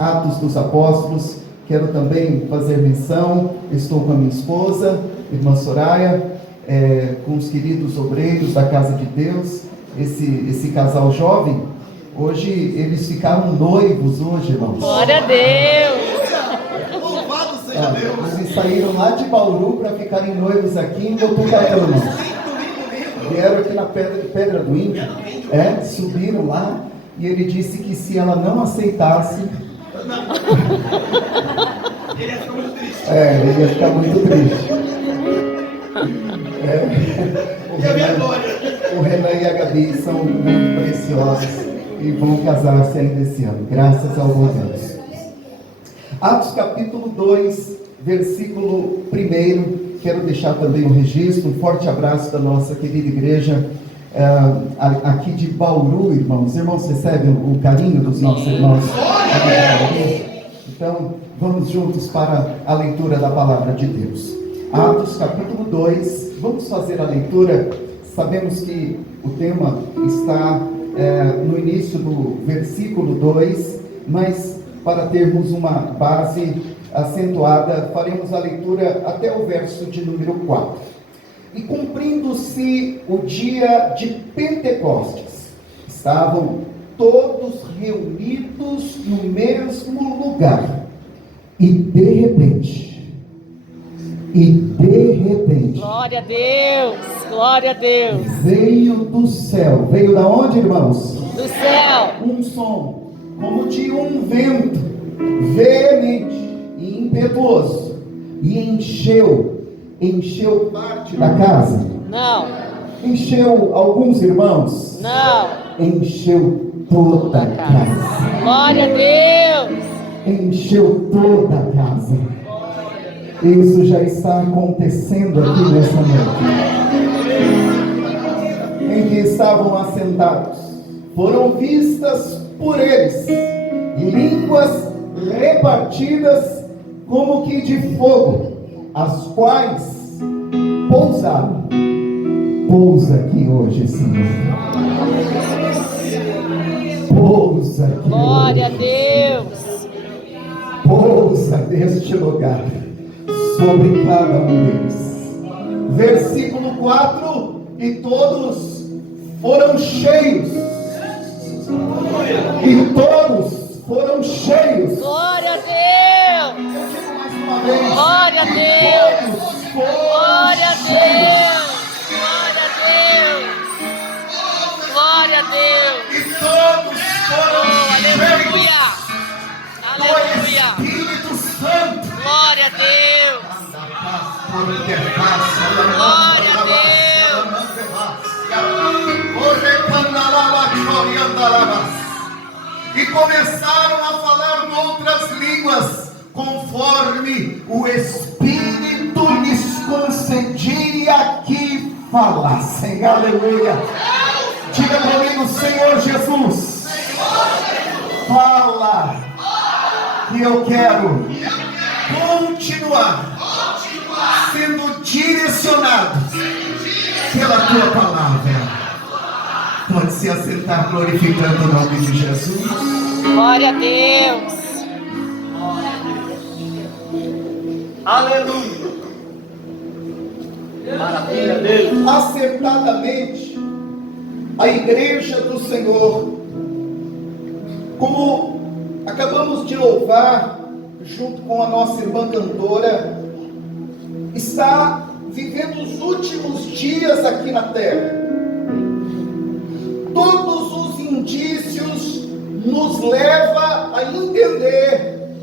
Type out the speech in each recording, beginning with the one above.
Atos dos Apóstolos. Quero também fazer menção, estou com a minha esposa, irmã Soraya, com os queridos obreiros da Casa de Deus, esse casal jovem. Hoje eles ficaram noivos hoje, irmãos. Glória a Deus! Louvado seja Deus! Eles saíram lá de Bauru para ficarem noivos aqui em Botucatu, irmãos. Vieram aqui na Pedra do Índio, subiram lá, e ele disse que se ela não aceitasse, Ele ia ficar muito triste. ele ia ficar muito triste. O Renan e a Gabi são muito preciosos e vão casar-se ainda esse ano, graças ao bom Deus. Atos capítulo 2, versículo 1, quero deixar também um registro, um forte abraço da nossa querida igreja aqui de Bauru, irmãos. Irmãos, recebem o carinho dos nossos irmãos? Então, vamos juntos para a leitura da palavra de Deus. Atos capítulo 2, vamos fazer a leitura. Sabemos que o tema está no início do versículo 2, mas para termos uma base acentuada, faremos a leitura até o verso de número 4. E cumprindo-se o dia de Pentecostes, estavam todos reunidos no mesmo lugar, e de repente, Glória a Deus! Glória a Deus! veio do céu. Veio da onde, irmãos? Do céu! Um som, como de um vento, veemente e impetuoso, e encheu parte da casa. Não! Encheu alguns irmãos. Não! Encheu toda a casa. Glória a Deus! Encheu toda a casa. Isso já está acontecendo aqui nessa noite. Em que estavam assentados, foram vistas por eles línguas repartidas como que de fogo, as quais pousaram. Pousa aqui hoje, Senhor. Pousa aqui. Glória hoje. a Deus! Pousa neste lugar sobre cada um deles. Versículo 4: e todos foram cheios. E todos foram cheios. Glória a Deus! Mais uma vez. Glória a Deus! Todos foram Glória a cheios. Deus! Glória a Deus! Glória a Deus! E todos foram cheios Aleluia! do Aleluia! Espírito Santo. Glória a Deus! Glória a E começaram a falar noutras línguas, conforme o Espírito lhes concedia que falassem. Aleluia! Diga comigo: Senhor Jesus, fala, que eu quero continuar sendo direcionado pela tua palavra. Pode se assentar glorificando o nome de Jesus. Glória a Deus! Aleluia! Maravilha, Deus! Acertadamente, a igreja do Senhor, como acabamos de louvar, junto com a nossa irmã cantora, está vivendo os últimos dias aqui na terra. Todos os indícios nos levam a entender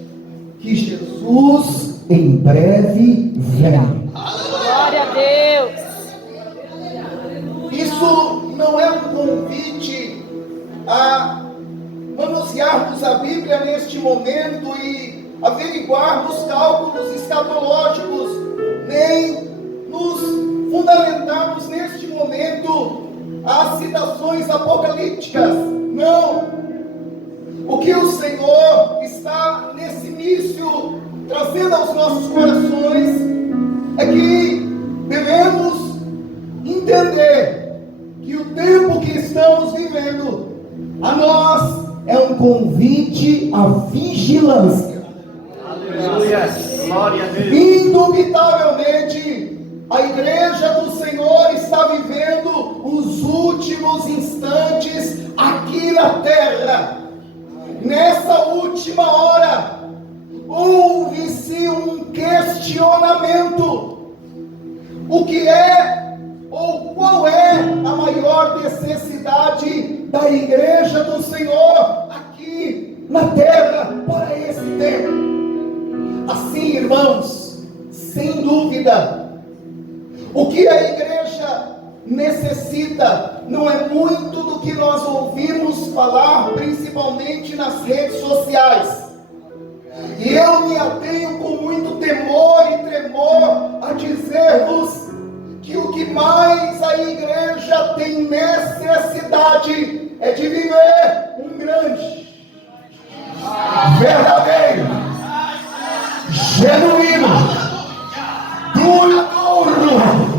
que Jesus em breve vem. Glória a Deus! Isso não é um convite a manusearmos a Bíblia neste momento e averiguarmos cálculos escatológicos, nem nos fundamentarmos neste momento as citações apocalípticas. Não! O que o Senhor está nesse início trazendo aos nossos corações é que devemos entender que o tempo que estamos vivendo a nós é um convite à vigilância. Aleluia. Glória a Deus. Indubitavelmente, a igreja do Senhor está vivendo os últimos instantes aqui na terra. Nessa última hora, houve-se um questionamento: o que é ou qual é a maior necessidade da igreja do Senhor aqui na terra para esse tempo? Assim, irmãos, sem dúvida, o que a igreja necessita não é muito do que nós ouvimos falar, principalmente nas redes sociais. E eu me atenho com muito temor e tremor a dizer-vos que o que mais a igreja tem necessidade é de viver um grande, verdadeiro, genuíno, duradouro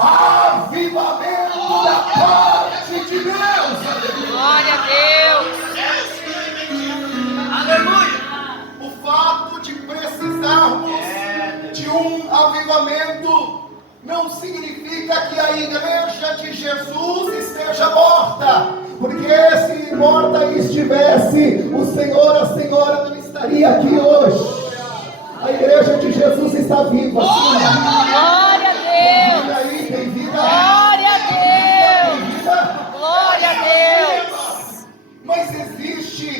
avivamento da parte de Deus. Glória a Deus. Aleluia. O fato de precisarmos de um avivamento não significa que a igreja de Jesus esteja morta, porque se morta estivesse, o Senhor, a Senhora não estaria aqui hoje. A igreja de Jesus está viva. Glória a Deus. Vida aí, tem vida. Glória a Deus. Tem vida. Glória a Deus. Mas existe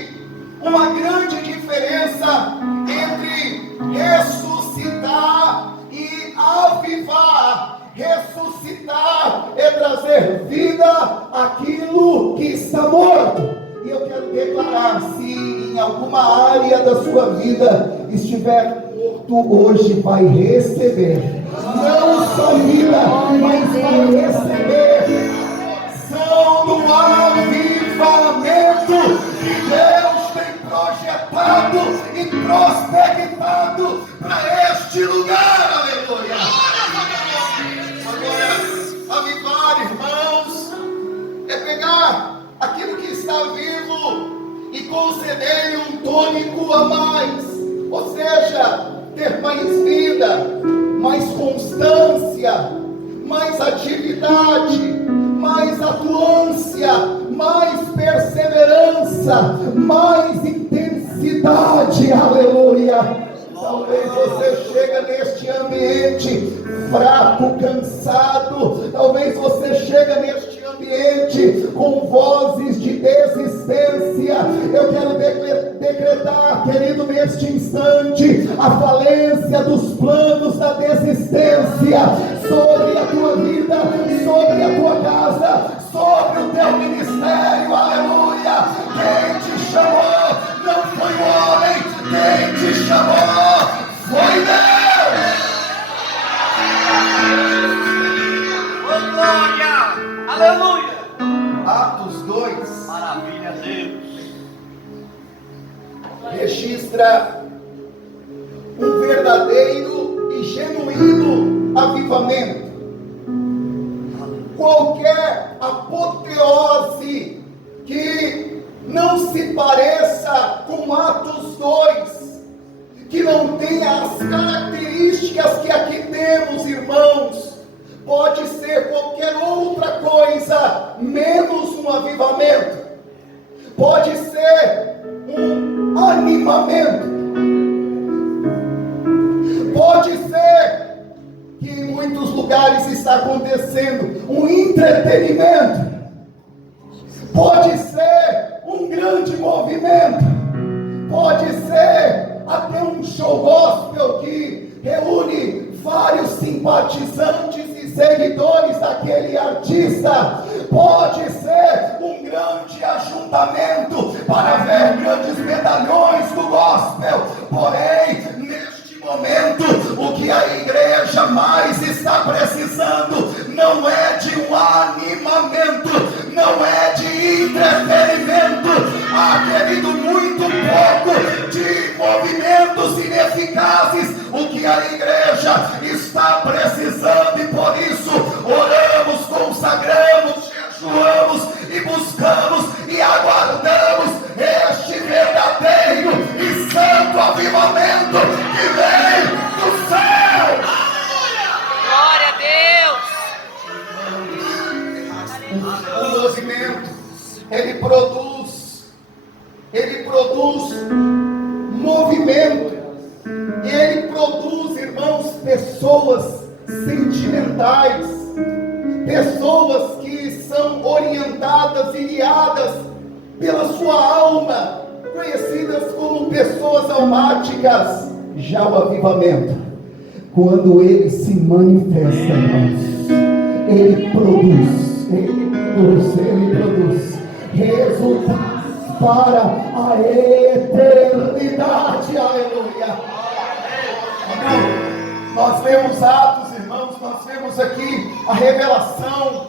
uma grande diferença entre ressuscitar e avivar. Ressuscitar é trazer vida àquilo que está morto. E eu quero declarar: se em alguma área da sua vida estiver morto, hoje vai receber. Não só vida, mas vai receber. São do avivamento que Deus tem projetado e prospectado para este lugar. Aleluia. Agora, avivar, irmãos, é pegar aquilo que está vivo e conceder-lhe um tônico a mais, ou seja, ter mais vida, mais constância, mais atividade, mais atuância, mais perseverança, mais intensidade. Aleluia. Talvez você chega neste ambiente fraco, cansado. Talvez você chega neste ambiente com vozes de desistência. Eu quero decretar, querido, neste instante, a falência dos planos da desistência sobre a tua vida, sobre a tua casa, sobre o teu ministério. Aleluia. Quem te chamou não foi o homem, quem te chamou foi Deus. Oh, glória. Aleluia. Atos 2 Maravilha, Deus. registra um verdadeiro e genuíno avivamento. Qualquer apoteose que não se pareça com Atos 2, que não tenha as características que aqui temos, irmãos, pode ser qualquer outra coisa menos um avivamento. Pode ser um animamento. Pode ser que em muitos lugares está acontecendo um entretenimento. Pode ser um grande movimento. Pode ser até um show gospel que reúne vários simpatizantes e seguidores daquele artista. Pode ser um grande ajuntamento para ver grandes medalhões do gospel. Porém, neste momento, o que a igreja mais está precisando não é de um animamento, não é de entretenimento. Querido, muito pouco de movimentos ineficazes. O que a igreja está precisando, e por isso oramos, consagramos, jejuamos e buscamos e aguardamos este Ele produz movimento, e Ele produz, irmãos, pessoas sentimentais, pessoas que são orientadas e guiadas pela sua alma, conhecidas como pessoas almáticas. Já o avivamento, quando ele se manifesta, irmãos, ele produz resultados para a eternidade. Aleluia. Nós vemos Atos, irmãos, nós vemos aqui a revelação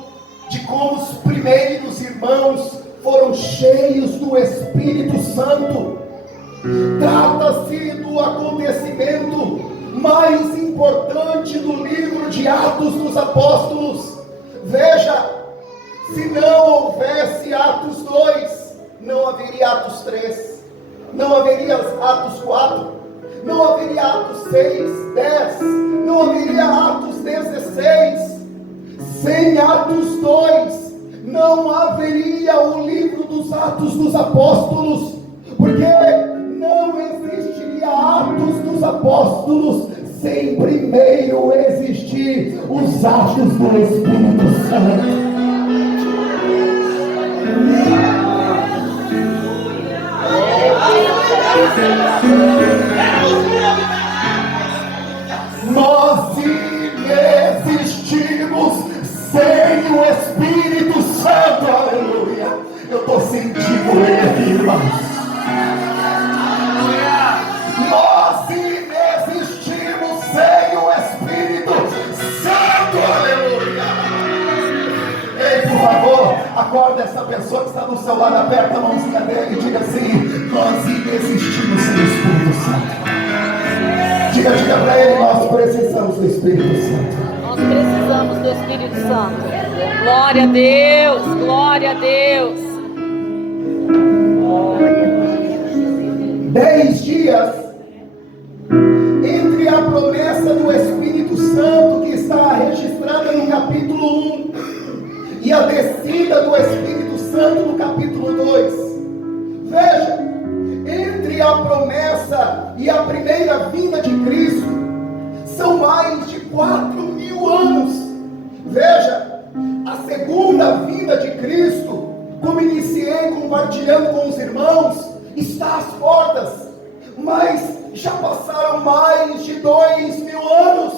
de como os primeiros irmãos foram cheios do Espírito Santo. Trata-se do acontecimento mais importante do livro de Atos dos Apóstolos. Veja, se não houvesse Atos 2, não haveria Atos 3, não haveria Atos 4, não haveria Atos 6, 10, não haveria Atos 16. Sem Atos 2, não haveria o livro dos Atos dos Apóstolos, porque não existiria Atos dos Apóstolos sem primeiro existir os Atos do Espírito Santo. Nós inexistimos sem o Espírito Santo. Aleluia. Eu estou sentindo ele aqui, irmãos. Nós inexistimos sem o Espírito Santo. Aleluia. Ei, por favor, acorda essa pessoa que está do seu lado, aperta a mãozinha dele e diga assim: nós inexistimos sem o Espírito Santo. Diga para ele: nós precisamos do Espírito Santo. Nós precisamos do Espírito Santo. Glória a Deus, glória a Deus. 10 dias entre a promessa do Espírito Santo, que está registrada no capítulo 1, e a descida do Espírito Santo no capítulo 2. Veja, entre a promessa e a primeira vinda de Cristo, são mais de 4.000 anos. Veja, a segunda vinda de Cristo, como iniciei compartilhando com os irmãos, está às portas, mas já passaram mais de 2.000 anos.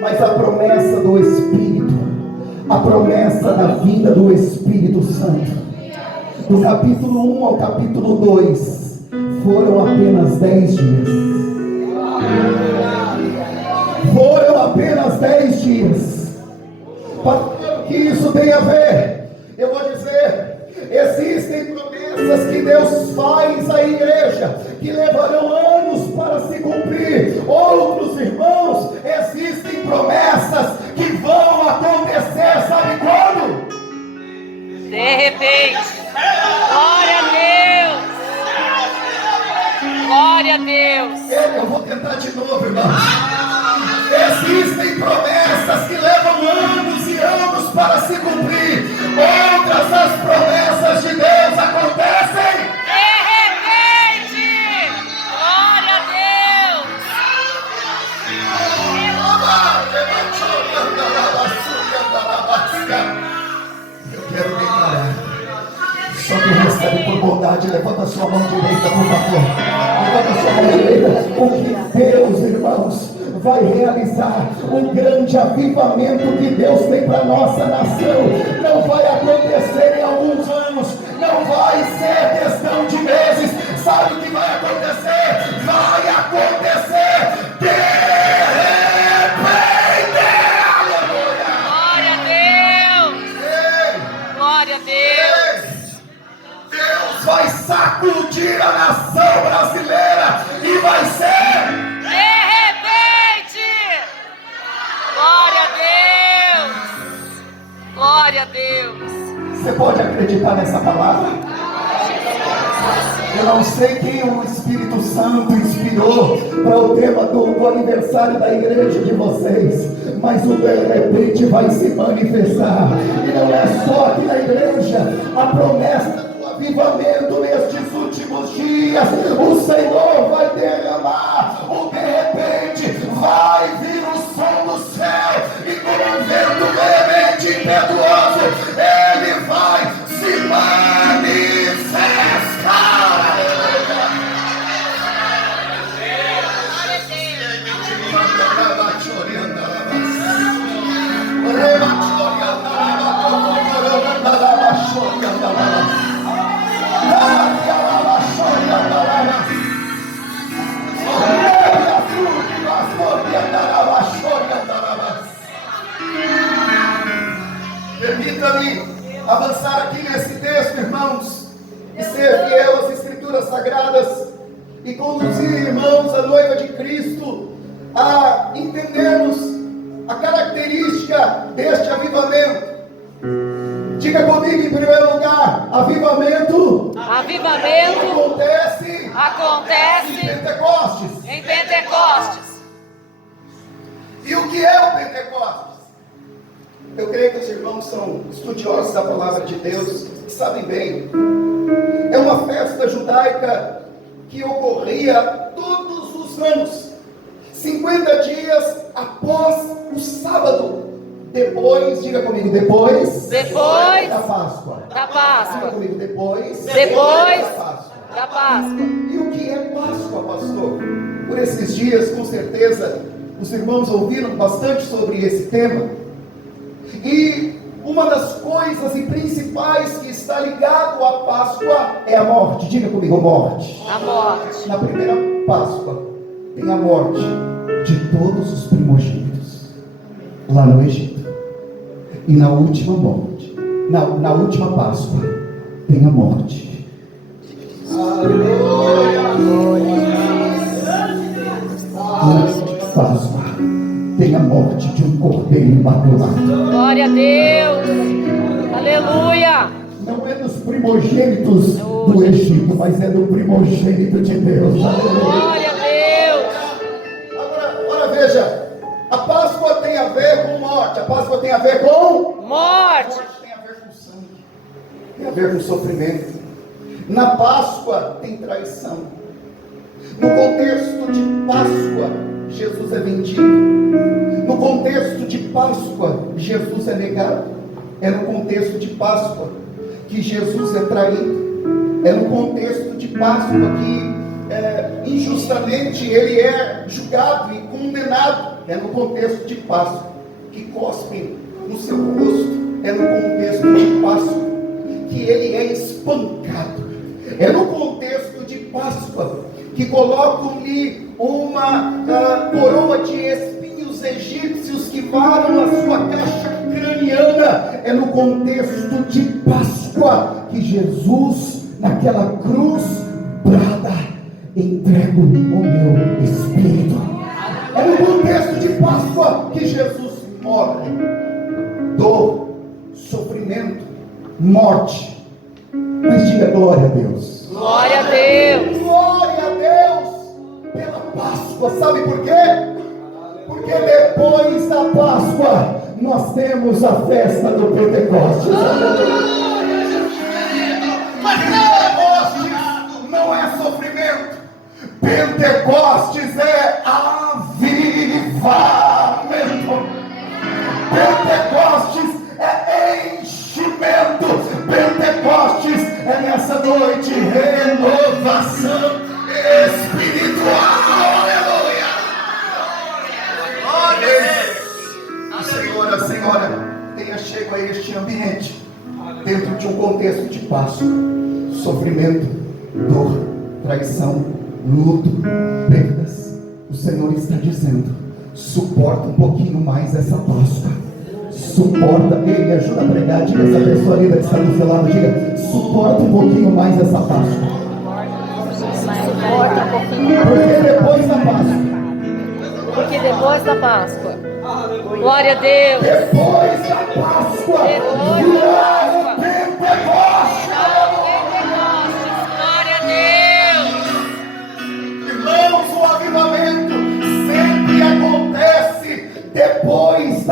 Mas a promessa do Espírito, a promessa da vinda do Espírito Santo, do capítulo 1 ao capítulo 2, foram apenas 10 dias. Foram apenas 10 dias. Para que isso tem a ver? Eu vou dizer: existem promessas que Deus faz à igreja, que levarão anos para se cumprir. Outros irmãos, existem promessas que vão acontecer, sabe quando? De repente. Glória a Deus. Glória a Deus. Eu vou tentar de novo, irmãos. Existem promessas que levam anos e anos para se cumprir. Outras, as promessas de Deus acontecem De repente. Glória a Deus. Eu quero declarar. Só que recebe por bondade, levanta sua mão direita, por favor. Levanta sua mão direita. O que Deus, irmãos, vai realizar, o grande avivamento que Deus tem para nossa nação, não vai acontecer em alguns anos, não vai ser questão de meses. Sabe o que vai acontecer? Vai acontecer de repente. Aleluia. Glória a Deus. Glória a Deus. Deus vai sacudir a nação brasileira e vai ser De repente. Glória a Deus. Glória a Deus. Você pode acreditar nessa palavra? Eu não sei quem o Espírito Santo inspirou para o tema do aniversário da igreja de vocês, mas o de repente vai se manifestar. E não é só aqui na igreja, a promessa do avivamento nestes últimos dias, o Senhor vai derramar, o de repente vai vir o som do céu, e com um vento veemente e impetuoso, ele vai se manifestar. Permita-me avançar aqui nesse texto, irmãos, e ser fiel às Escrituras Sagradas e conduzir, irmãos, a noiva de Cristo a entendermos a característica deste avivamento. Diga comigo em primeiro lugar: avivamento. Avivamento acontece em Pentecostes. em Pentecostes. E o que é o Pentecostes? Eu creio que os irmãos são estudiosos da palavra de Deus, sabem bem. É uma festa judaica que ocorria todos os anos, 50 dias após o sábado. Depois, diga comigo, depois da Páscoa. Da Diga Páscoa. comigo, depois Depois da Páscoa. da Páscoa. E o que é Páscoa, pastor? Por esses dias, com certeza, os irmãos ouviram bastante sobre esse tema. E uma das coisas e principais que está ligado à Páscoa é a morte. Diga comigo, morte. A morte. Na primeira Páscoa tem a morte de todos os primogênitos lá no Egito. E na última morte, na última Páscoa, tem a morte. Páscoa tem a morte de um cordeiro imaculado. Glória a Deus. Aleluia. Não é dos primogênitos do Egito, mas é do primogênito de Deus. Glória a Deus. Agora veja, a Páscoa tem a ver com morte. A Páscoa tem a ver com Morte. tem a ver com sangue, tem a ver com sofrimento. Na Páscoa tem traição. No contexto de Páscoa, Jesus é vendido. No contexto de Páscoa, Jesus é negado. É no contexto de Páscoa que Jesus é traído. É no contexto de Páscoa que injustamente ele é julgado e condenado. É no contexto de Páscoa que cospem no seu rosto. É no contexto de Páscoa que ele é espancado. É no contexto de Páscoa que colocam-lhe uma coroa de espinhos egípcios que varam a sua caixa craniana. É no contexto de Páscoa que Jesus, naquela cruz, brada: entrego o meu espírito. É no contexto de Páscoa que Jesus morre. Dor, sofrimento, morte. Mas diga glória a Deus. Glória a Deus. Glória a Deus pela Páscoa. Sabe por quê? Porque depois da Páscoa nós temos a festa do Pentecostes. Mas Pentecostes não é sofrimento. Pentecostes é avivamento. Pentecostes é enchimento. Pentecostes é nessa noite renovação espiritual. Aleluia. A Senhora tenha chego a este ambiente dentro de um contexto de Páscoa, sofrimento, dor, traição, luto, perdas. O Senhor está dizendo: suporta um pouquinho mais essa Páscoa. Suporta. Ei, me ajuda a pregar. Diga essa pessoa linda que está do seu lado, diga: suporta um pouquinho mais essa Páscoa. Suporta um pouquinho. Porque depois da Páscoa, Porque depois da Páscoa. Glória a Deus. depois da Páscoa, virá o Pentecostes. Glória a Deus. Irmãos, o avivamento sempre acontece depois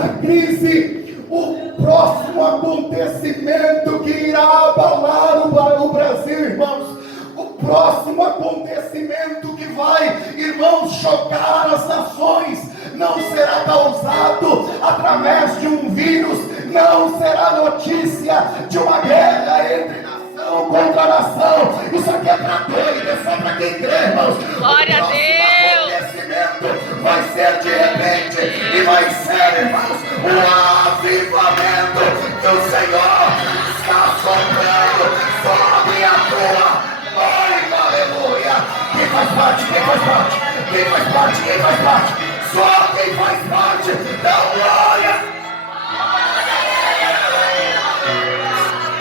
irmão. Isso aqui é para doido, é só para quem crê, irmãos. Glória a Deus. Acontecimento vai ser de repente e vai ser, irmãos, o avivamento que o Senhor está soprando sobre a tua noiva. Aleluia. Quem faz parte, quem faz parte, quem faz parte, quem faz parte, só quem faz parte da glória.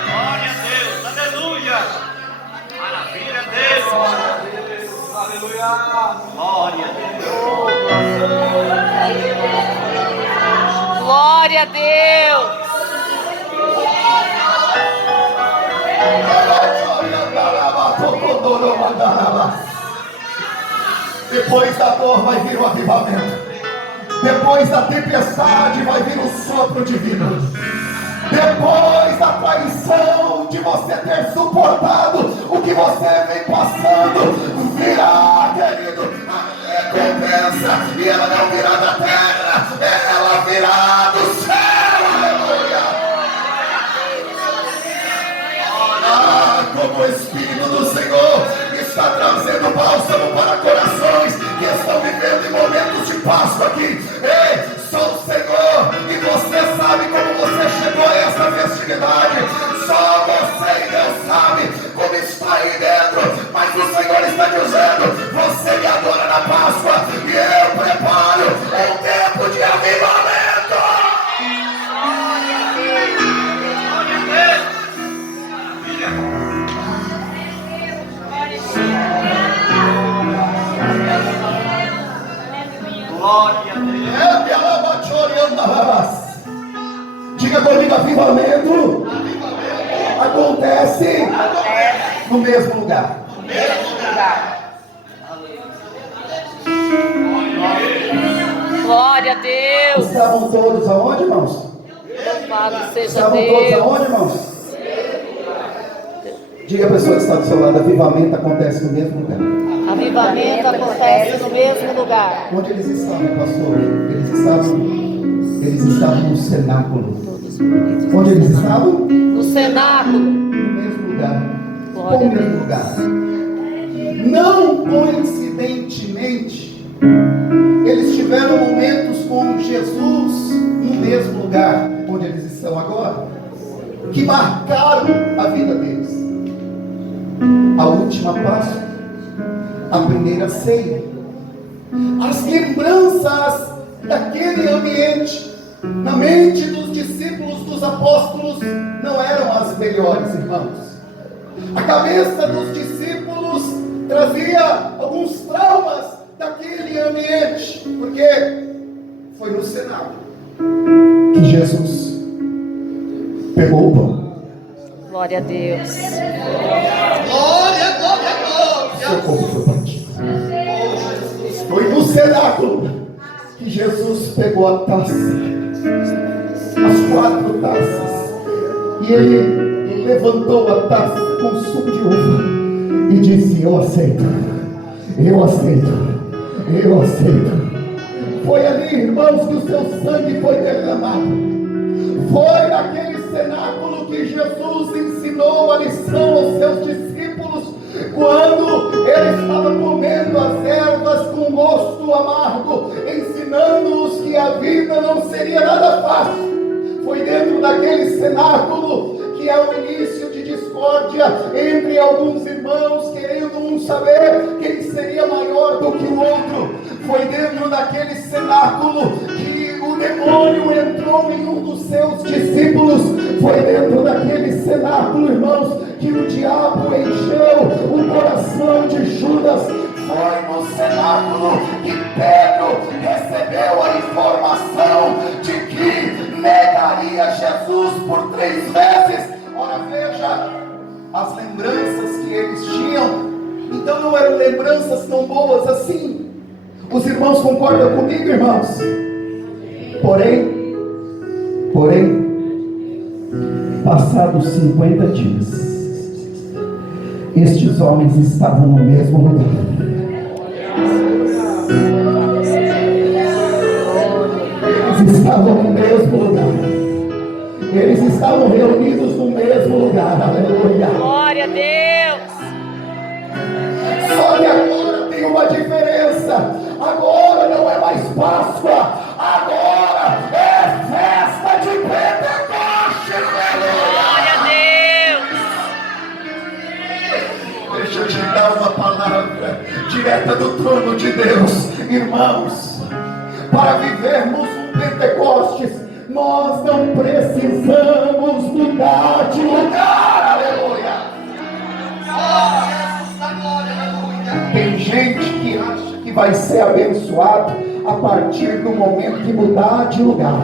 Glória a Deus, aleluia. Maravilha a Deus. Aleluia. Glória a Deus. Glória a Deus. Depois da dor vai vir o avivamento. Depois da tempestade vai vir o sopro divino. Depois da traição, de você ter suportado o que você vem passando, virá, querido, a recompensa. E ela não virá da terra, ela virá do céu. Aleluia. Ah, como o Espírito do Senhor está trazendo bálsamo para corações que estão vivendo em momentos de Páscoa aqui. Ei, sou o Senhor e você sabe como você chegou a essa festividade. Só você e Deus sabe como está aí dentro. Mas o Senhor está dizendo: você me adora na Páscoa e eu preparo um tempo de avivamento. Glória a Deus. Diga comigo: avivamento acontece no mesmo lugar. Glória a Deus. Estavam todos aonde, irmãos? Louvado seja Estavam todos Deus. aonde, irmãos? Diga a pessoa que está do seu lado: avivamento acontece no mesmo lugar. Avivamento acontece no mesmo lugar. Onde eles estavam, pastor? Eles estavam no cenáculo. Onde eles estavam? No cenáculo. No mesmo lugar. Glória Qual o a mesmo Deus. lugar? Não coincidentemente, eles tiveram momentos com Jesus no mesmo lugar onde eles estão agora, que marcaram a vida deles. A última Páscoa, a primeira ceia, as lembranças daquele ambiente na mente dos discípulos, dos apóstolos, não eram as melhores, irmãos. A cabeça dos discípulos trazia alguns traumas daquele ambiente, porque foi no cenáculo que Jesus pegou o pão. Glória a Deus. Glória, glória, glória. Seu corpo foi partido. Foi no cenáculo que Jesus pegou a taça, as 4 taças, e ele levantou a taça com suco de uva e disse: eu aceito, eu aceito, eu aceito. Foi ali, irmãos, que o seu sangue foi derramado. Foi naquele cenáculo que Jesus ensinou a lição aos seus discípulos, quando ele estava comendo as ervas com gosto amargo, ensinando-os que a vida não seria nada fácil. Foi dentro daquele cenáculo que é o início de discórdia entre alguns irmãos, querendo um saber quem seria maior do que o outro. Foi dentro daquele cenáculo que o demônio entrou em um dos seus discípulos. Foi dentro daquele cenáculo, irmãos, que o diabo encheu o coração de Judas. Foi no cenáculo que Pedro recebeu a informação de que negaria Jesus por 3 vezes. Ora, veja as lembranças que eles tinham. Então não eram lembranças tão boas assim. Os irmãos concordam comigo, irmãos? Porém, passados 50 dias, estes homens estavam no mesmo lugar. Eles estavam no mesmo lugar. Eles estavam reunidos no mesmo lugar. Aleluia. Glória a Deus. Deixa eu te dar uma palavra direta do trono de Deus, irmãos. Para vivermos um Pentecostes, nós não precisamos mudar de lugar, aleluia. Tem gente que acha que vai ser abençoado a partir do momento que mudar de lugar.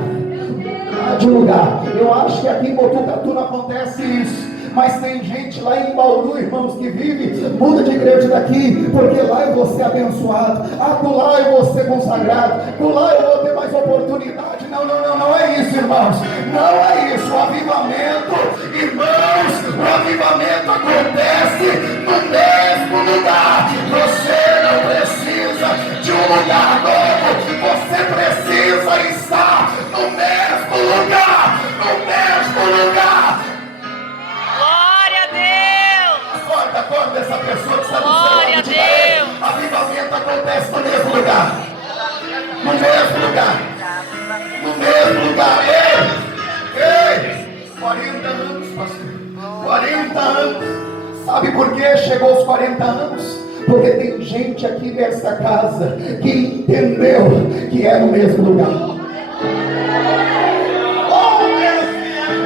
Eu acho que aqui em Botucatu não acontece isso. Mas tem gente lá em Bauru, irmãos, que vive, muda de igreja daqui, porque lá eu vou ser abençoado, por lá eu vou ser consagrado, por lá eu vou ter mais oportunidade. Não é isso, irmãos, não é isso. O avivamento, irmãos, o avivamento acontece no mesmo lugar. Você não precisa de um lugar novo, você precisa estar no mesmo lugar, Acorda essa pessoa que está no Glória a Deus. Avivamento acontece no mesmo lugar. Ei, 40 anos, pastor. 40 anos. Sabe por que chegou aos 40 anos? Porque tem gente aqui nessa casa que entendeu que é no mesmo lugar.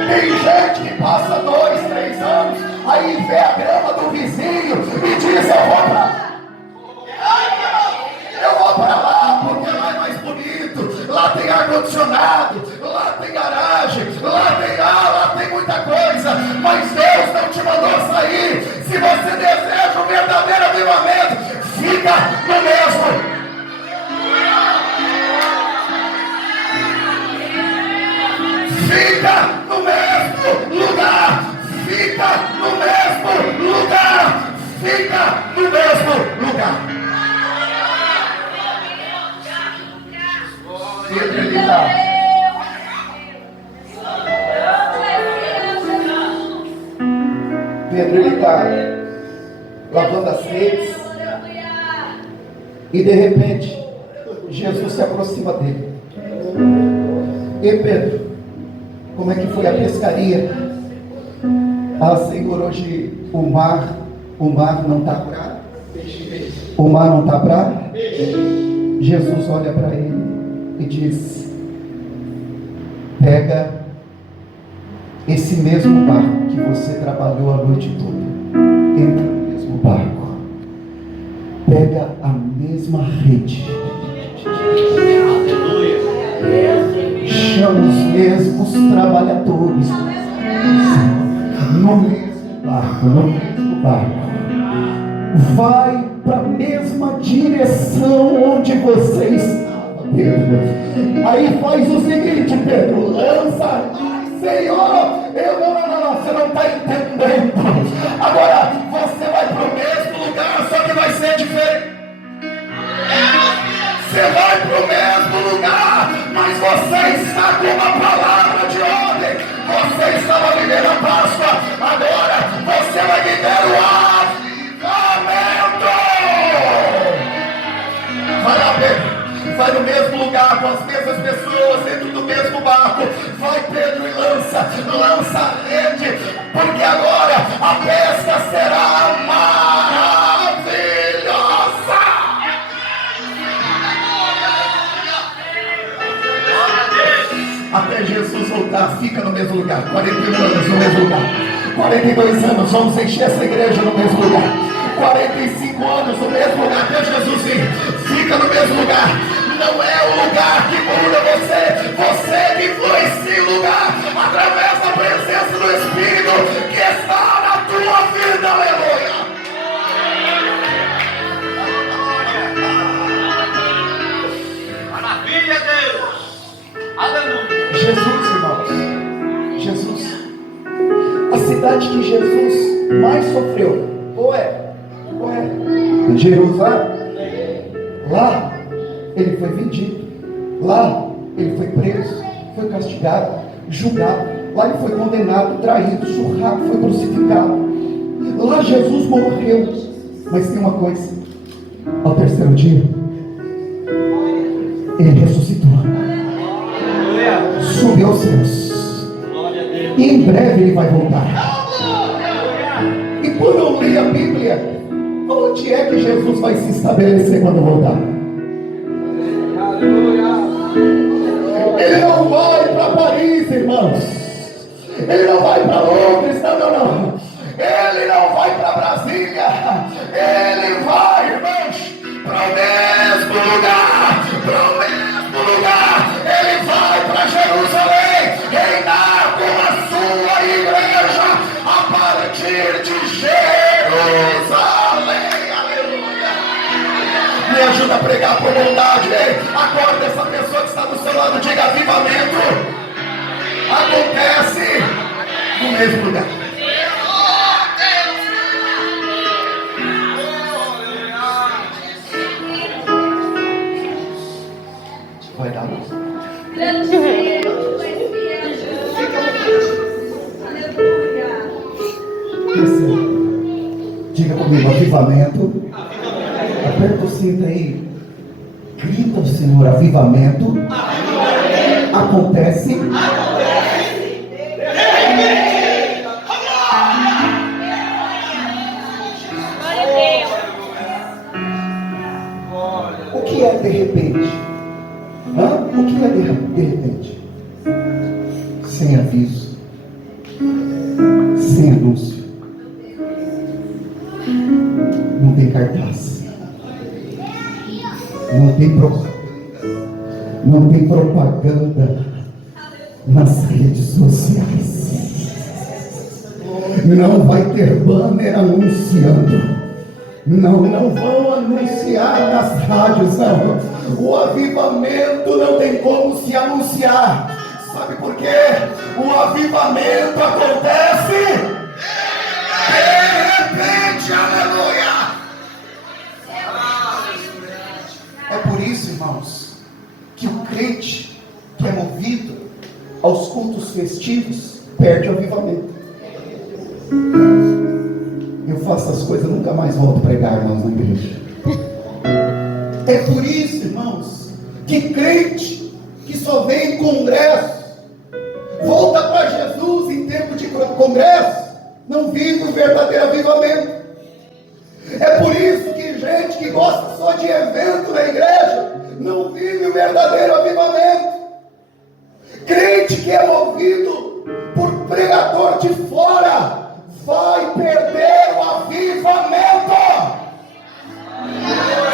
Tem gente que passa 2, 3 anos, aí vê a grama do vizinho e diz: eu vou para lá, porque lá é mais bonito, lá tem ar-condicionado, lá tem garagem, lá tem muita coisa. Mas Deus não te mandou sair. Se você deseja um verdadeiro avivamento, fica no mesmo. Fica no mesmo lugar. Pedro ele está lavando as redes e de repente Jesus se aproxima dele. E Pedro, como é que foi a pescaria? Senhor, hoje o mar não está bravo. O mar não está bravo. Jesus olha para ele e diz: pega esse mesmo barco que você trabalhou a noite toda, entra no mesmo barco, pega a mesma rede, chama os mesmos trabalhadores no mesmo barco, vai para a mesma direção onde você estava, Pedro. Aí faz o seguinte, Pedro, lança. Senhor, não, você não está entendendo. Agora você vai para o mesmo lugar, só que vai ser diferente. Você vai para o mesmo lugar, mas você está com uma palavra de ordem. Você estava vivendo a Páscoa, agora você vai viver o avivamento. Vai lá, Pedro. Vai no mesmo lugar, com as mesmas pessoas, dentro do mesmo barco. Vai, Pedro, e lança a rede, porque agora a pesca será maravilhosa. Até Jesus voltar, fica no mesmo lugar. 41 anos no mesmo lugar. 42 anos, vamos encher essa igreja no mesmo lugar. 45 anos no mesmo lugar, até Jesus vir, fica no mesmo lugar. Não é o lugar que muda você que influencia o lugar através da presença do Espírito que está na tua vida, aleluia. Maravilha, Deus, aleluia. Jesus, irmãos, Jesus, a cidade que Jesus mais sofreu, qual é? Jerusalém. Lá ele foi vendido, lá ele foi preso, foi castigado, julgado, lá ele foi condenado, traído, surrado, foi crucificado. Lá Jesus morreu. Mas tem uma coisa: ao terceiro dia ele ressuscitou, subiu aos céus, e em breve ele vai voltar. E Quando eu li a Bíblia, onde é que Jesus vai se estabelecer quando voltar? Ele não vai para Paris, irmãos. Ele não vai para Londres, não. Ele não vai para Brasília. Ele vai, irmãos, para o mesmo lugar. Ele vai para Jerusalém, reinar com a sua igreja a partir de Jerusalém. Aleluia. Me ajuda a pregar por bondade. Ei, acorda essa pessoa que está do seu lado, diga: avivamento acontece no mesmo lugar. Vai dar luz. Diga comigo: avivamento. Aperta o cinto aí. Grita o Senhor: avivamento. Acontece. O que é de repente? O que é de repente? Sem aviso, sem anúncio, não tem cartaz, não tem propaganda nas redes sociais, não vai ter banner anunciando. Não vão anunciar nas rádios, não. O avivamento não tem como se anunciar. Sabe por quê? O avivamento acontece de repente. Aleluia. É por isso, irmãos, que o crente que é movido aos cultos festivos perde o avivamento. Eu faço as coisas, nunca mais volto a pregar, irmãos, na igreja. É por isso, irmãos, que crente que só vem em congresso, volta para Jesus em tempo de congresso, não vive o verdadeiro avivamento. É por isso que gente que gosta só de evento na igreja, não vive o verdadeiro avivamento. Crente que é movido por pregador de fora, vai perder o avivamento.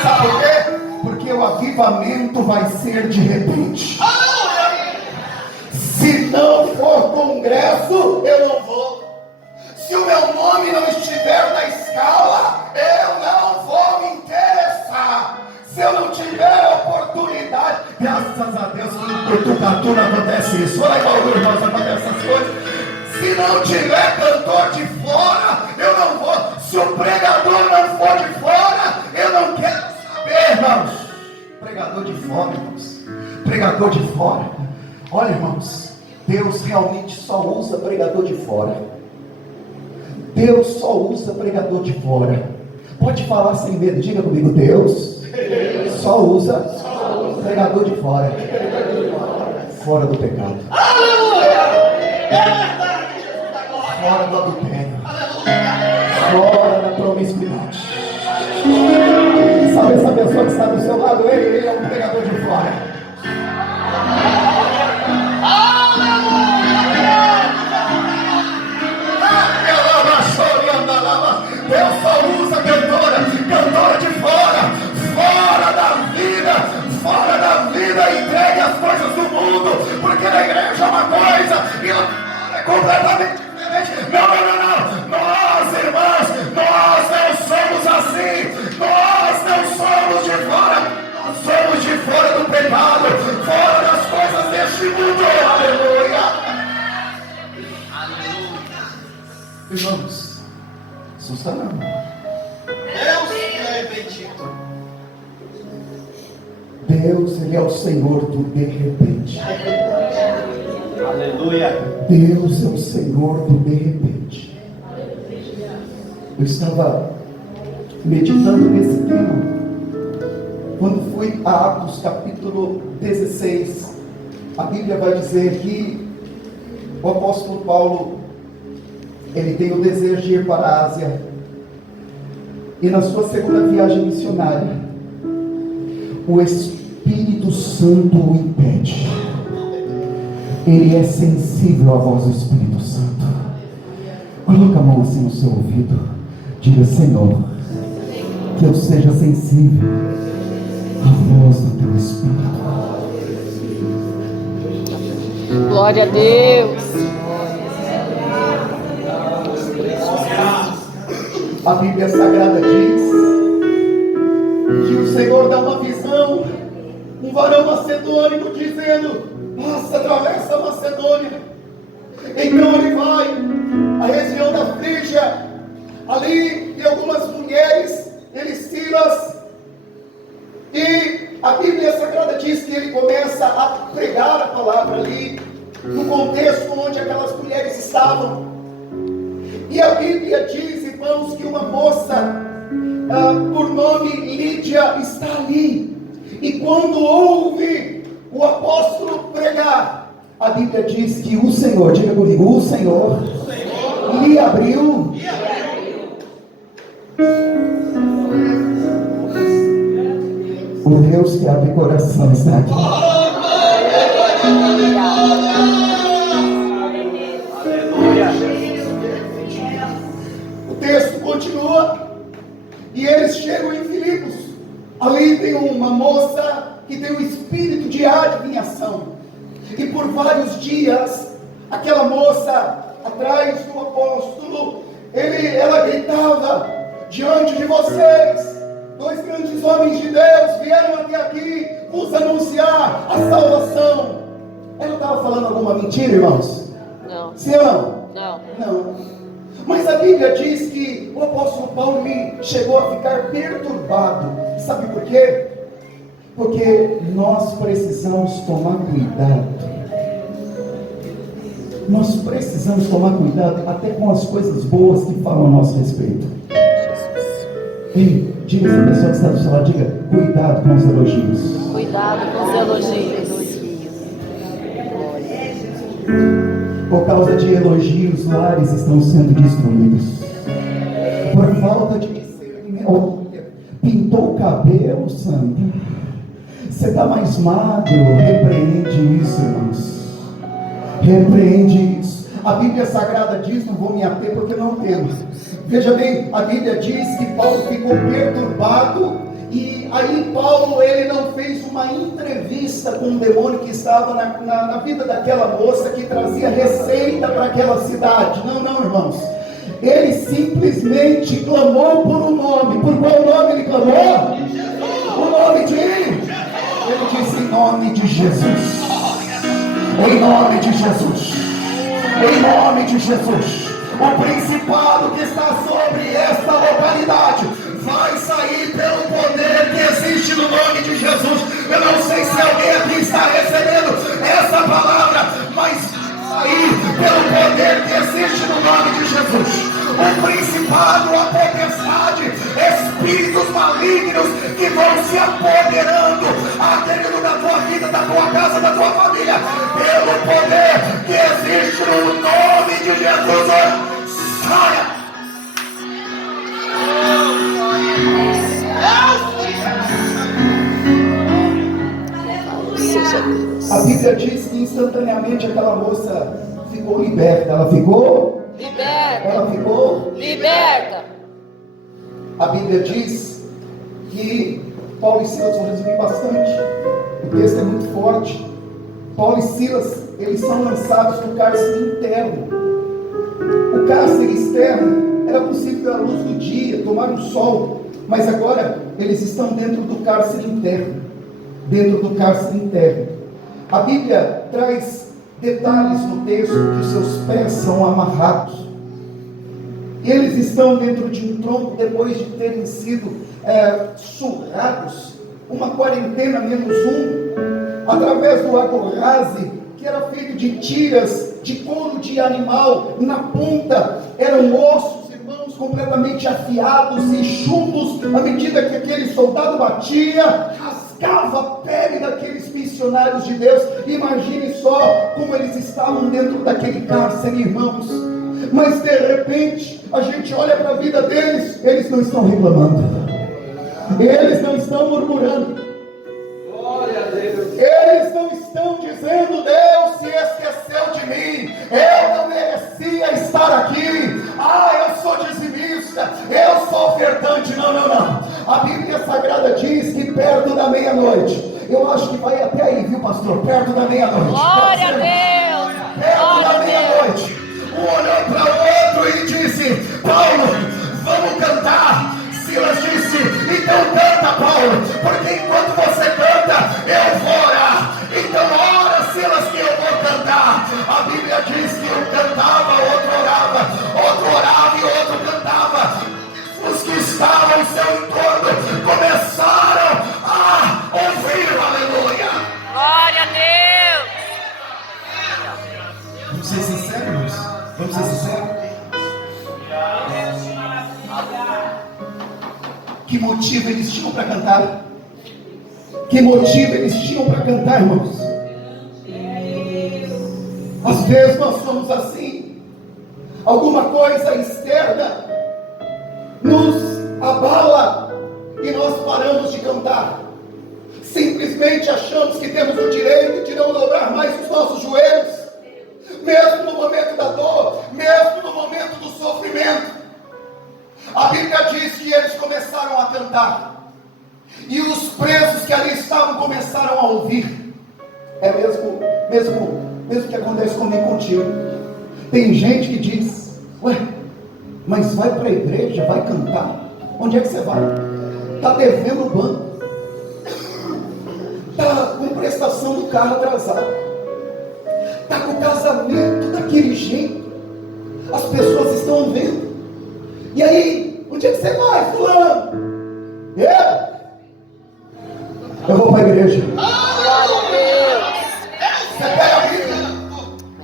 Sabe por quê? Porque o avivamento vai ser de repente. Se não for congresso, eu não vou. Se o meu nome não estiver na escala, eu não vou me interessar. Se eu não tiver oportunidade, graças a Deus que no Portugal não acontece isso. Olha igual o irmão, acontece essas coisas. Se não tiver cantor de fora, eu não vou. Se o pregador não for de fora, eu não quero saber, irmãos. Pregador de fora, irmãos. Pregador de fora. Olha, irmãos, Deus realmente só usa pregador de fora. Deus só usa pregador de fora. Pode falar sem medo, diga comigo: Deus só usa pregador de fora. Fora do pecado. Fora do adultério. Fora da promiscuidade. Sabe essa pessoa que está do seu lado? Ele é um pregador de fora. Deus só usa cantora de fora da vida, entregue as coisas do mundo, porque na igreja é uma coisa e lá é completamente diferente. Não. Nós, irmãos, nós não somos assim. Nós não somos de fora. Nós somos de fora do pecado, fora das coisas deste mundo. Aleluia. Irmãos, assusta não. Deus é bendito. Deus, Ele é o Senhor do de repente. Aleluia. Deus é o Senhor do de repente. Eu estava meditando nesse tema quando fui a Atos capítulo 16. A Bíblia vai dizer que o apóstolo Paulo, ele tem o desejo de ir para a Ásia, E na sua segunda viagem missionária, o Espírito Santo o impede. Ele é sensível à voz do Espírito Santo. Coloca a mão assim no seu ouvido. Diga: Senhor, que eu seja sensível à voz do teu Espírito. Glória a Deus. A Bíblia Sagrada diz que o Senhor dá uma visão, um varão macedônico dizendo: passa, atravessa a Macedônia. Então ele vai à região da Frígia. Ali tem algumas mulheres, ele Silas, e a Bíblia Sagrada diz que ele começa a pregar a palavra ali, no contexto onde aquelas mulheres estavam. E a Bíblia diz, irmãos, que uma moça por nome Lídia está ali. E quando ouve o apóstolo pregar, a Bíblia diz que o Senhor, diga comigo, o Senhor lhe abriu. O Deus que abre coração está aqui. O texto continua e eles chegam em Filipos. Ali tem uma moça que tem um espírito de adivinhação. E por vários dias, aquela moça atrás do apóstolo, ela gritava: diante de vocês, 2 grandes homens de Deus vieram até aqui vos anunciar a salvação. Ela estava falando alguma mentira, irmãos? Não. Sim ou não? Não. Não. Mas a Bíblia diz que o apóstolo Paulo chegou a ficar perturbado. Sabe por quê? Porque nós precisamos tomar cuidado. Nós precisamos tomar cuidado até com as coisas boas que falam a nosso respeito. Ei, diga essa pessoa que está do seu lado, diga: cuidado com os elogios. Cuidado com os elogios. Por causa de elogios, lares estão sendo destruídos. Por falta de discernimento. Pintou o cabelo, santo. Você está mais magro. Repreende isso, irmãos. Repreende isso. A Bíblia Sagrada diz, não vou me ater porque não temos. Veja bem, a Bíblia diz que Paulo ficou perturbado. E aí Paulo, ele não fez uma entrevista com um demônio que estava na vida daquela moça, que trazia receita para aquela cidade. Não, irmãos. Ele simplesmente clamou por um nome. Por qual nome ele clamou? O nome de... Ele disse: em nome de Jesus. Em nome de Jesus. Em nome de Jesus. O principado que está sobre esta localidade vai sair pelo poder que existe no nome de Jesus. Eu não sei se alguém aqui está recebendo essa palavra, mas vai sair pelo poder que existe no nome de Jesus. O principado, a potestade, espíritos malignos que vão se apoderando, querido, da tua vida, da tua casa, da tua família, pelo poder que existe no nome de Jesus. Saia! A Bíblia diz que instantaneamente aquela moça ficou liberta. Ela ficou liberta. Ela ficou liberta. A Bíblia diz que Paulo e Silas, vão resumir bastante, o texto é muito forte. Paulo e Silas, eles são lançados no cárcere interno. O cárcere externo era possível à luz do dia, tomar um sol, mas agora eles estão dentro do cárcere interno. Dentro do cárcere interno. A Bíblia traz detalhes no texto que os seus pés são amarrados. Eles estão dentro de um tronco depois de terem sido surrados, uma quarentena -1, através do agorraze, que era feito de tiras de couro de animal. Na ponta eram ossos, irmãos, completamente afiados e chumbos. À medida que aquele soldado batia, rasgava a pele daqueles missionários de Deus. Imagine só como eles estavam dentro daquele cárcere, irmãos. mas de repente a gente olha para a vida deles, eles não estão reclamando, eles não estão murmurando, Glória a Deus. eles não estão dizendo: Deus se esqueceu de mim, eu não merecia estar aqui, eu sou dizimista, eu sou ofertante. Não, não, não. A Bíblia Sagrada diz que perto da meia-noite, eu acho que vai até aí, viu, pastor? Perto da meia-noite. Glória a Deus. Perto Glória da a Deus. meia-noite, um olhou para o outro e disse: Paulo, vamos cantar. Silas disse: então canta, Paulo, porque enquanto você canta, eu vou orar. Então ora, Silas, que eu vou cantar. A Bíblia diz que um cantava, outro orava e outro cantava. Os que estavam ao seu entorno começaram a ouvir, aleluia. Glória a Deus. Vamos ser sinceros, irmãos? Vamos ser sinceros? Que motivo eles tinham para cantar? Que motivo eles tinham para cantar, irmãos? Às vezes nós somos assim. Alguma coisa externa nos abala e nós paramos de cantar. Simplesmente achamos que temos o direito de não dobrar mais os nossos joelhos, mesmo no momento da dor, mesmo no momento do sofrimento. A Bíblia diz que eles começaram a cantar, e os presos que ali estavam começaram a ouvir. É mesmo que acontece comigo e contigo. Tem gente que diz: ué, mas vai para a igreja, vai cantar? Onde é que você vai? Está devendo o banco, está com prestação do carro atrasada, está com o casamento daquele jeito, as pessoas estão vendo. E aí, onde é que você vai, fulano? Eu vou para a igreja. Glória a Deus. Você pega a Bíblia,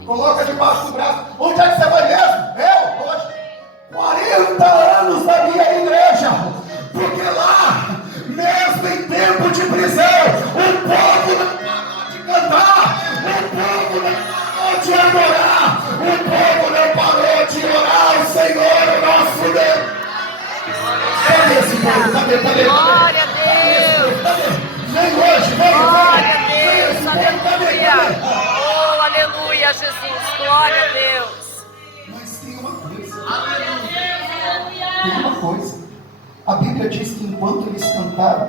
coloca debaixo do braço. Onde é que você vai mesmo? Hoje, 40 anos na minha igreja, porque lá, mesmo em tempo de prisão, o povo não parou de cantar, o povo não parou de adorar, o povo não parou de orar ao Senhor, o nosso Deus. Cadê esse povo? Cadê? Glória a Deus. Vem hoje, vem. Glória a Deus. Aleluia. Oh, aleluia, Jesus. Glória a Deus. Mas tem uma coisa. Tem uma coisa. A Bíblia diz que enquanto eles cantaram,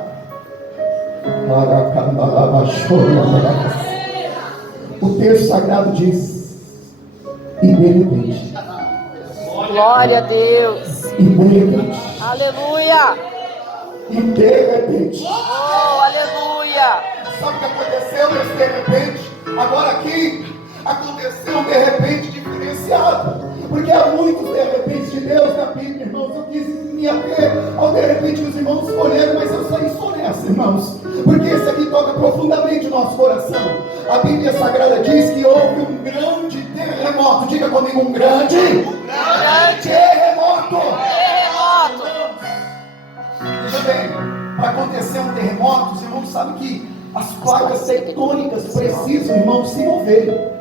o texto sagrado diz: e de repente, Glória a Deus. e de repente, Aleluia. e de repente. Oh, aleluia. Sabe o que aconteceu nesse de repente? Agora aqui aconteceu um de repente diferenciado, porque há muitos de repente de Deus na Bíblia, irmãos. Eu quis me ater ao de repente que os irmãos escolheram, mas eu saí só nessa, irmãos, porque esse aqui toca profundamente o nosso coração. A Bíblia Sagrada diz que houve um grande terremoto. Diga comigo: um grande terremoto. Veja bem, para acontecer um terremoto, os irmãos sabem que as placas tectônicas precisam, irmãos, se mover.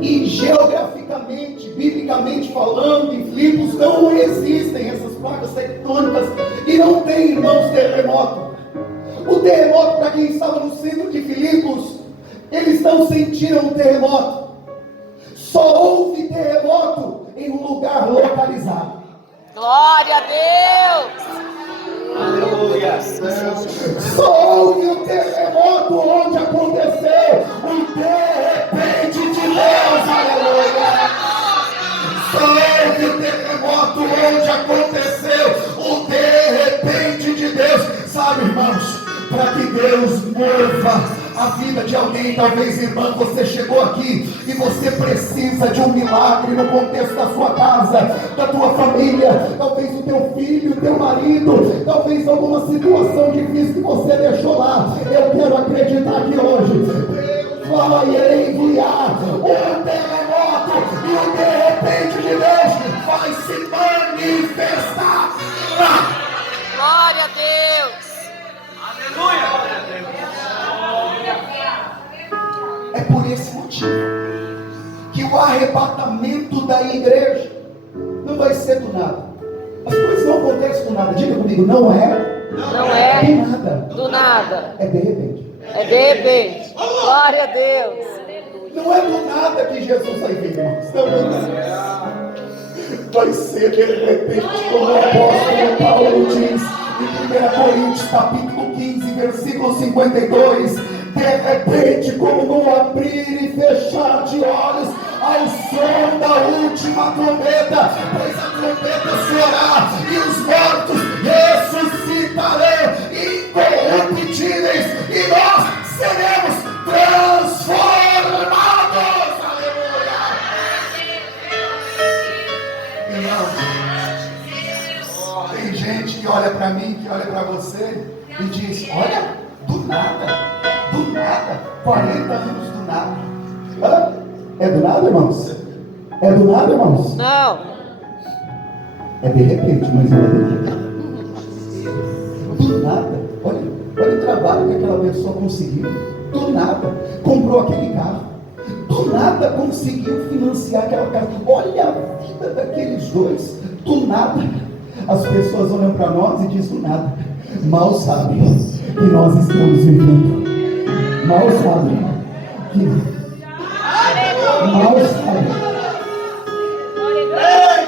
E geograficamente, biblicamente falando, em Filipos não existem essas placas tectônicas e não tem, irmãos, terremoto. O terremoto, para quem estava no centro de Filipos, eles não sentiram um terremoto. Só houve terremoto em um lugar localizado. Glória a Deus. Aleluia. Só houve um terremoto onde aconteceu o de repente de Deus, aleluia. Só houve um terremoto onde aconteceu o de repente de Deus. Sabe, irmãos, para que Deus mova a vida de alguém, talvez, irmã, você chegou aqui e você precisa de um milagre no contexto da sua casa, da tua família, talvez o teu filho, o teu marido, talvez alguma situação difícil que você deixou lá. Eu quero acreditar que hoje Deus vai enviar um terremoto e o de repente de Deus vai se manifestar. Glória a Deus. Aleluia. É por esse motivo que o arrebatamento da igreja não vai ser do nada. As coisas não acontecem do nada. Diga comigo, não é Não é do nada. do nada. É de repente. É de repente. Glória a Deus. Não é do nada que Jesus vai vir, irmãos. Não. Vai ser de repente, como o apóstolo Paulo diz em 1 Coríntios capítulo 15, versículo 52. De repente, como no abrir e fechar de olhos, ao som da última trombeta, pois a trombeta soará e os mortos ressuscitarão incorruptíveis e nós seremos transformados. Aleluia! Irmão, tem gente que olha para mim, que olha para você e diz: olha, do nada, 40 anos do nada. Hã? É do nada, irmãos? É do nada, irmãos? Não. É de repente, mas não é de repente. Do nada. Olha o trabalho que aquela pessoa conseguiu. Do nada. Comprou aquele carro. Do nada conseguiu financiar aquela casa. Olha a vida daqueles dois. Do nada. As pessoas olham para nós e dizem: do nada. Mal sabem que nós estamos vivendo. Mal sabem que... Mal sabem.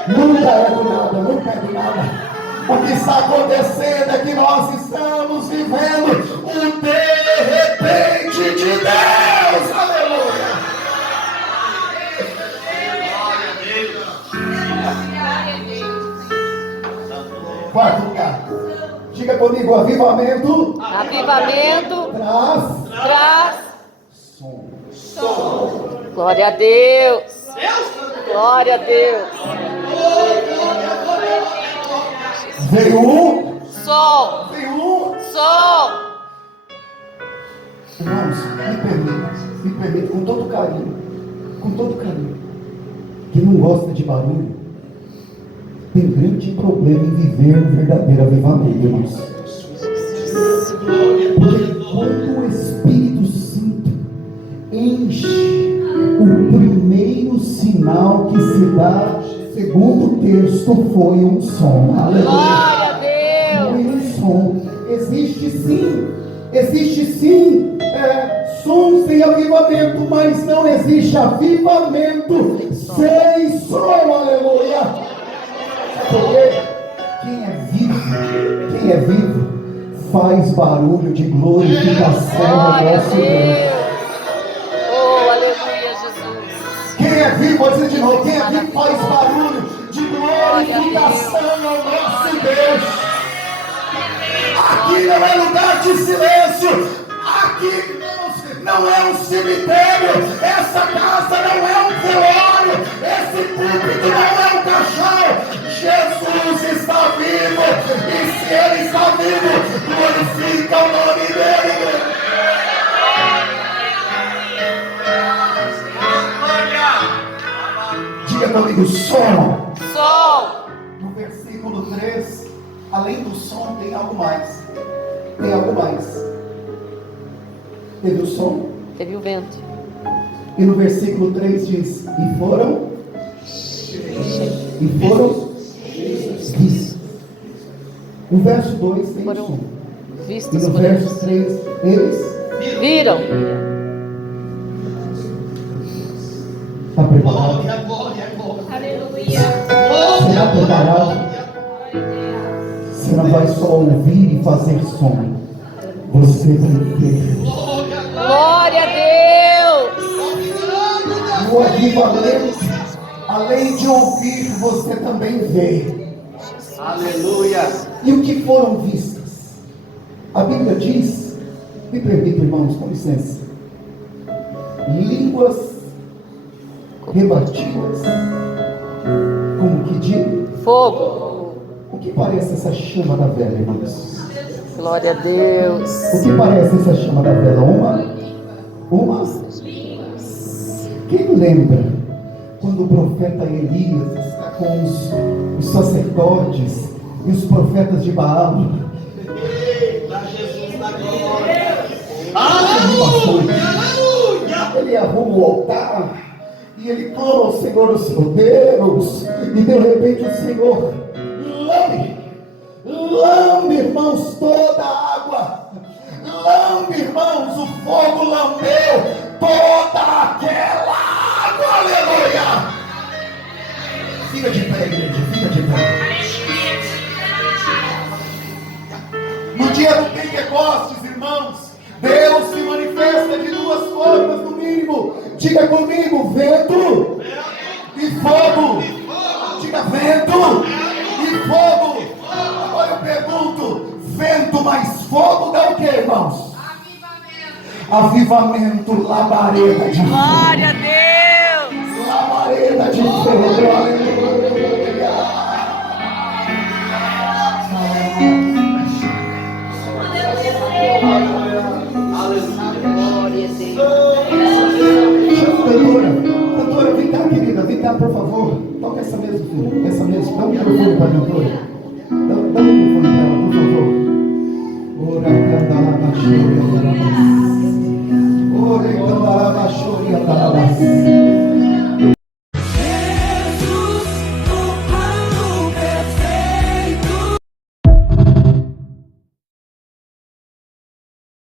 Nunca é do nada. O que está acontecendo é que nós estamos vivendo o de repente de Deus. Aleluia. Quarto lugar. Diga comigo: avivamento. Avivamento Traz som. Glória a Deus. Glória a Deus. Veio um Som. Som. Irmãos, me permite com todo carinho, quem não gosta de barulho tem grande problema em viver um verdadeiro avivamento, irmãos. Porque quando o Espírito Santo enche, o primeiro sinal que se dá, segundo o texto, foi um som. Aleluia. Glória a Deus. Foi um som. Existe sim som sem avivamento, mas não existe avivamento sem som. Aleluia. Porque quem é vivo faz barulho de glorificação ao Glória a nosso Deus. Deus. Oh, aleluia, Jesus. Quem é vivo, vou dizer de novo, quem é vivo faz barulho de glorificação ao nosso Deus. Aqui não é lugar de silêncio. Aqui não é um cemitério. Essa casa não é um velório. Esse púlpito não é um caixão. Jesus está vivo. E se Ele está vivo, glorifica o nome dEle. Diga comigo: som. No versículo 3, além do som, tem algo mais. Teve o som. Teve o vento. E no versículo 3 diz: e foram vistos. No verso 2 tem o Foram som. E vistos no por verso eles. 3, eles... Viram. Está preparado? Será preparado? Você não vai só ouvir e fazer som. Você vai ter. Glória a Deus. No avivamento, além de ouvir, você também vê. Aleluia. E o que foram vistas? A Bíblia diz, me permita, irmãos, com licença, línguas rebatidas, como que de Fogo. o que parece essa chama da vela, irmãos? Glória a Deus. O que parece essa chama da vela? Uma? Quem lembra quando o profeta Elias está com os sacerdotes e os profetas de Baal? Ele arruma o altar E ele clama ao Senhor, o seu Deus. E de repente o Senhor lambe, irmãos, toda a água. Lambe, irmãos, o fogo lambeu toda aquela água. Aleluia. Fica de pé, igreja, fica de pé. No dia do Pentecostes, irmãos, Deus se manifesta de duas formas, no mínimo. Diga comigo: vento e fogo. Diga: vento e fogo. Agora eu pergunto: vento mais fogo dá o que, irmãos? Avivamento, labareda de fogo. Glória a Deus. Labareda de fogo, aleluia.